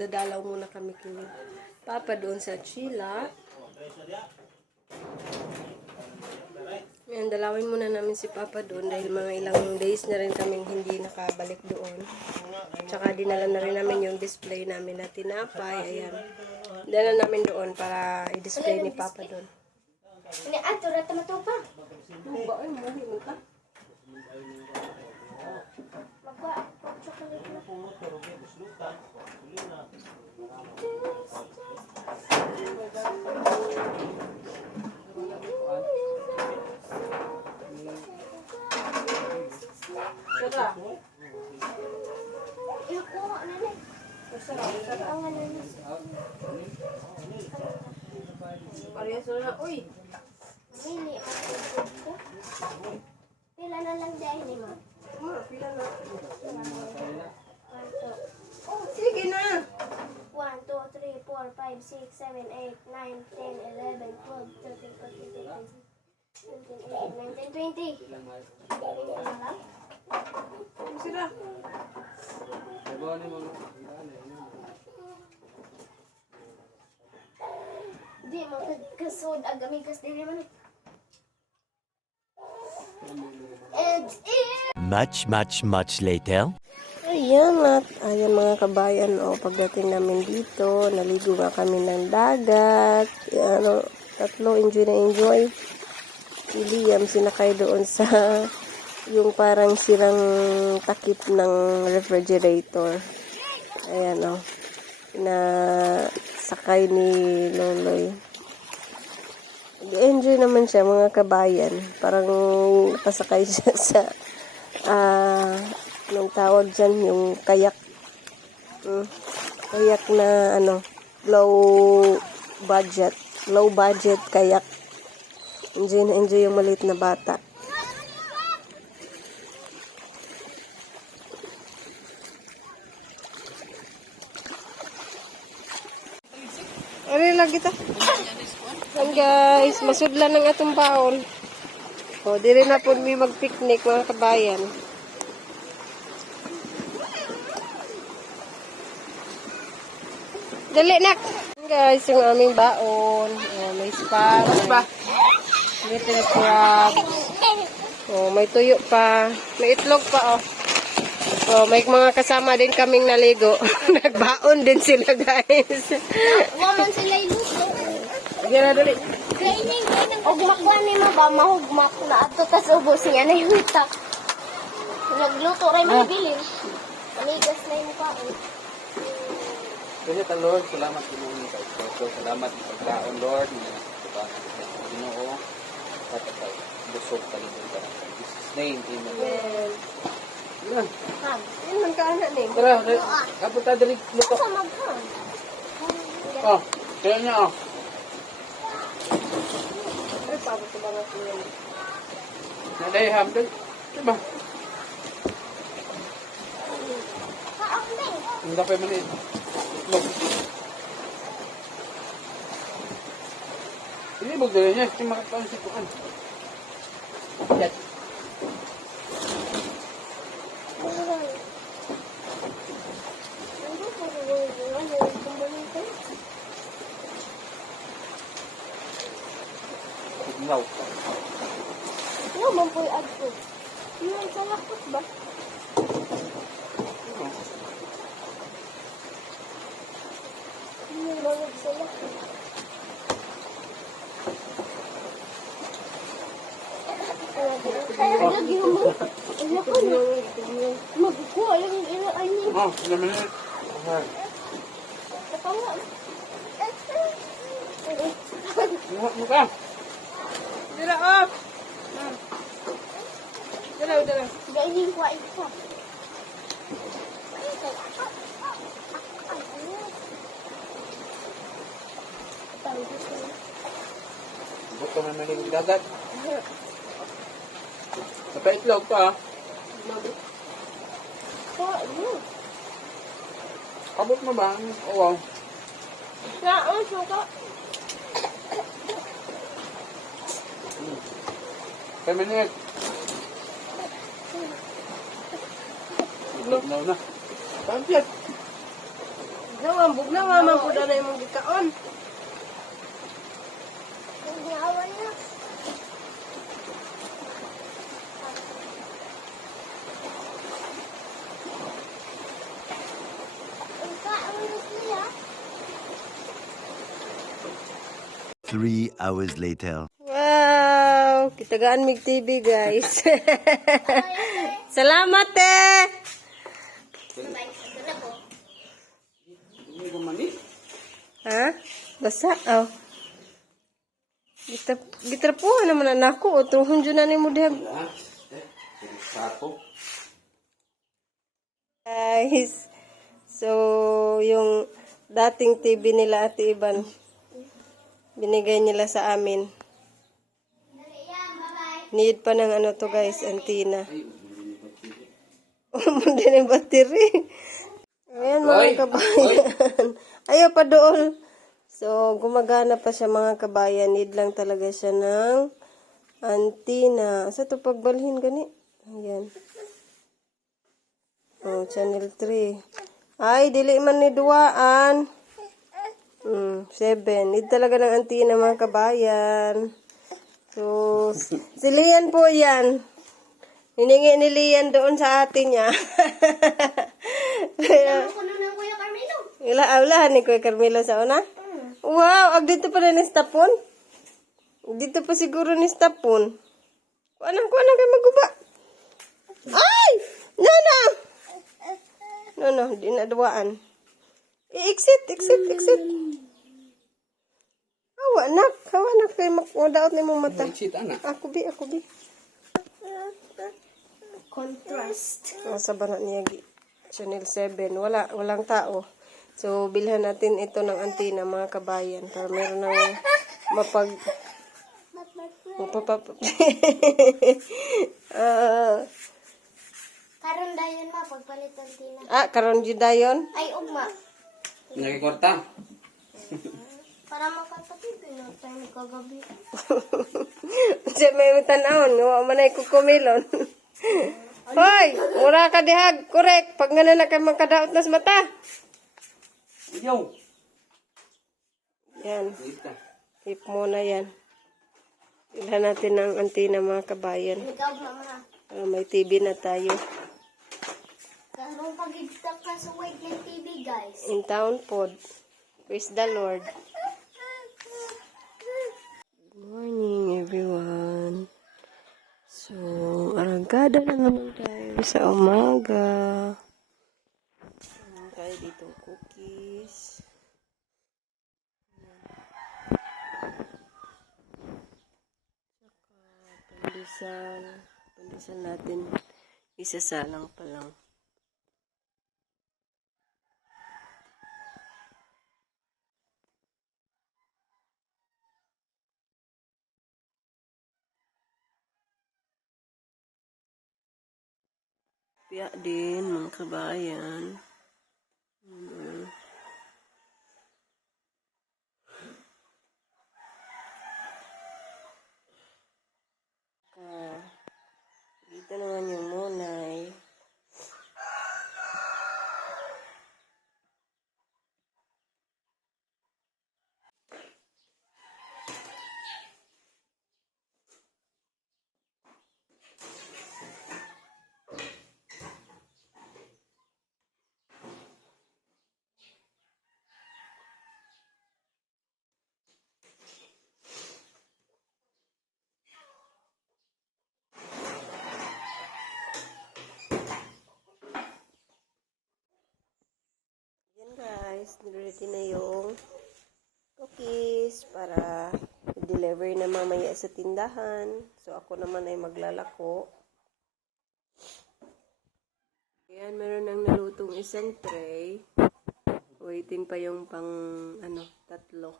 Dadalaw muna kami kay Papa doon sa Chila. Ayan, dalawin muna namin si Papa doon dahil mga ilang days na rin kaming hindi nakabalik doon. Tsaka dinala na rin namin yung display namin na tinapay. Ayan. Dala namin doon para i-display ni Papa doon. Ini ato ra tamatupa. Ba ay mo ka? Magwa chocolate na. Sara. Iko nani. Ang ano ni. Parehas na. Uy. Mini ako. Pila na lang dahil ni ma. Pila na. Oh, Sige na. 1, 2, 3, 4, 5, 6, 7, 8, 9, 10, 11, 12, 13, 14, 15, 16, 17, 18, 19, 20. Sira. Di mo kasod agamigas diri man. Much later. Ayan at ayan mga kabayan, pagdating namin dito, naligo nga kami ng dagat. Tatlo, enjoy na enjoy. Si Liam sinakay doon sa yung parang sirang takip ng refrigerator. Ayan na sakay ni Loloy. Enjoy naman siya mga kabayan. Parang nakasakay siya sa anong tawag dyan, yung kayak. Kayak na low budget kayak. Enjoy na enjoy yung maliit na bata. Ano lagi ta? Yan guys, masudlan ng atong baon. Dili na po may mag-picnic mga kabayan. Dali nak. Guys, yung aming baon. May spam. Little crab. May tuyo pa. May itlog pa may mga kasama din kaming naligo. Nagbaon din sila guys. Waman sila iluto. Dira dali. Training. Og magwan ni mo ba mahugmak na ato tas ubos niya na yung itak. Nagluto ray mo bilin. Amigas na yung kaon. Kaya ta Lord, salamat sa mga ito. Salamat sa pagkaon Lord. Ginoo. Patay. Busog talibon ka. In Jesus' name, amen. Yan. Yan man ka anak ni. Tara, kapag tayo dali luto. Sa maghan. Kaya niya Ay, pabot sa mga kuya. Naday hamdan. Diba? Ang dapay maliit. Itlog. Ini bagdala niya. Kasi makapaan si Tukan. Yan. Ignaw. Ano man po yung agto? Yung sa lakot ba? Yung bawag sa lakot. Lagi mo. Ano ko na? Magkuha lang yung ilo. Ay, hindi. Ilang minute. Katawa. Muha mo ka. Dira off. Dira. Gaining ko ay pa. Buto may maligid dagat. Sa itlog pa. Kabot mo ba? Oh, wow. Saan suka? 10 minutes. Ignaw na. Saan yan? No. Nawambog na, mama po na yung mong gikaon. Hindi awan na. Ang kaon niya. 3 hours later. Wow! Kitagaan mig TV, guys. Salamat, eh! Hindi ko mani. Ha? Basta? Oh. Gitrapo naman anak ko. Tuhon dyan na ni mo diha. Sapo. Guys. So, yung dating TV nila Ate Iban, binigay nila sa amin. Need pa ng ano to guys, antina. Hindi na yung battery. Ayan mga kabayan. Ayaw pa doon. So, gumagana pa siya mga kabayan. Need lang talaga siya ng antina. Sa to pagbalhin gani? Ayan. Oh, channel 3. Ay, dili man ni duwaan. 7. Need talaga ng antina mga kabayan. So, si Lian po yan. Hiningi ni Lian doon sa atin niya. Ano ko na ng Kuya Carmelo? Ilaulahan ni Kuya Carmelo sa una? Wow, ag dito pa rin ni Stapon? Dito pa siguro ni Stapon. Kuha na kayo maguba. Ay! No, di na duwaan. Exit. Hawa nak kayo makadaot ni mong mata. Exit, anak. Ako bi. Contrast. Sa banat niya Channel 7. Walang tao. So, bilhan natin ito ng antina mga kabayan para meron ng Karon dayon ma pagpalitan tina. karon jud dayon. Ay ugma. Nakikorta. Para makapatid no time kagabi. Siya may tanawon, wa man ay kukumilon. Hoy, mura ka dihag, korek. Pag nga na kayo magkadaot na sa mata. Yo. Yan, Ita. hip muna yan. Bilhan natin ng antina mga kabayan. Ikaw na ma. Para may TV na tayo. Karong pagigta ka sa white ng TV guys. In town pod. Praise the Lord. Good morning everyone. So, arangkada na naman tayo sa umaga. Meron tayo dito cookies. Saka pandesal natin. Isasalang pa lang. Piya din, mga kabayan. Dito naman yung munay. Guys, ready na yung cookies para i-deliver na mamaya sa tindahan. So, ako naman ay maglalako. Ayan, meron nang nalutong isang tray. Waiting pa yung pang, tatlo.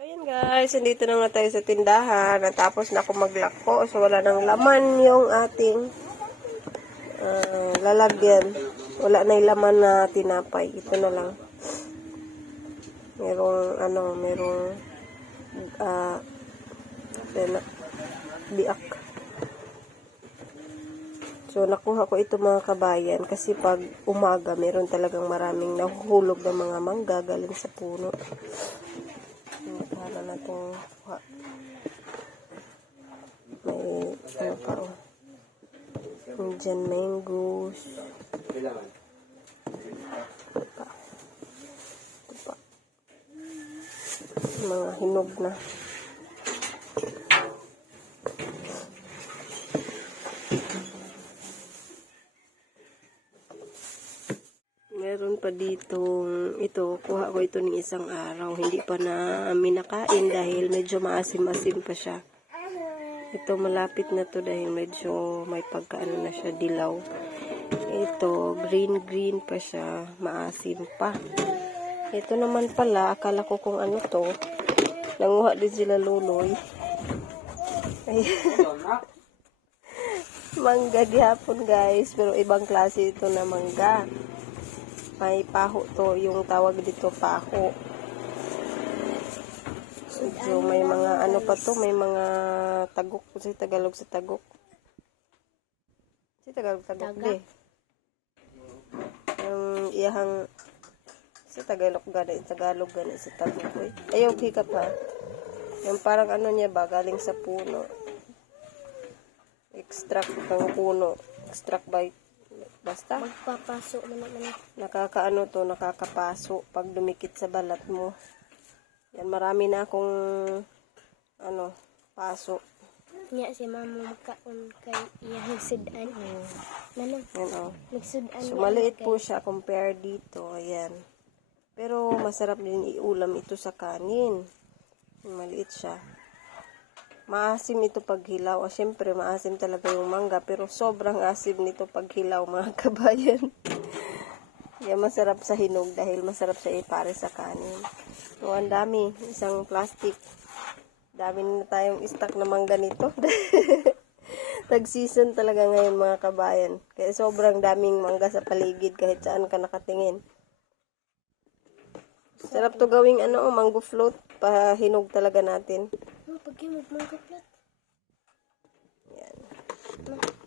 Ayan guys, nandito na nga tayo sa tindahan. Natapos na ako maglako. So, wala nang laman yung ating lalagyan. Wala na yung laman na tinapay. Ito na lang. Merong biak. So, nakuha ko ito mga kabayan kasi pag umaga, meron talagang maraming nahuhulog ng mga mangga galing sa puno. Para na itong kuha. May ano pa oh. Indian mangoes. Ito pa. Mga hinog na. Meron pa ditong ito, kuha ko ito ng isang araw. Hindi pa namin nakain dahil medyo maasim-asim pa siya. Ito malapit na to dahil medyo may pagkaano na siya, dilaw. Ito, green pa siya, maasim pa. Ito naman pala, akala ko kung ano to. Nanguha din sila luloy. Ay. Mangga gihapon guys, pero ibang klase ito na mangga. May paho to, yung tawag dito paho. So, may mga ano pa to, may mga tagok po sa Tagalog sa tagok. Sa Tagalog di. Yung iyahang sa Tagalog gani sa tagok. Ayaw hika pa. Yung parang ano niya ba, galing sa puno. Extract ng puno. Extract by basta Magpapaso man naman. nakakaano to, nakakapaso pag dumikit sa balat mo. Yan, marami na akong ano, paso. Nya si mama magkaon kay iyang sudan. Nano? Yan oh. Nagsudan. So maliit po siya compare dito, ayan. Pero masarap din iulam ito sa kanin. Maliit siya. Maasim ito pag hilaw. Siyempre, maasim talaga yung mangga. Pero sobrang asim nito pag hilaw, mga kabayan. Kaya masarap sa hinog dahil masarap siya ipare sa kanin. So, ang dami. Isang plastic. Dami na tayong stock na mangga nito. Nag-season talaga ngayon, mga kabayan. Kaya sobrang daming mangga sa paligid kahit saan ka nakatingin. Sarap to gawing ano, mango float. Pahinog talaga natin. Pag magmangkaplat. Yan.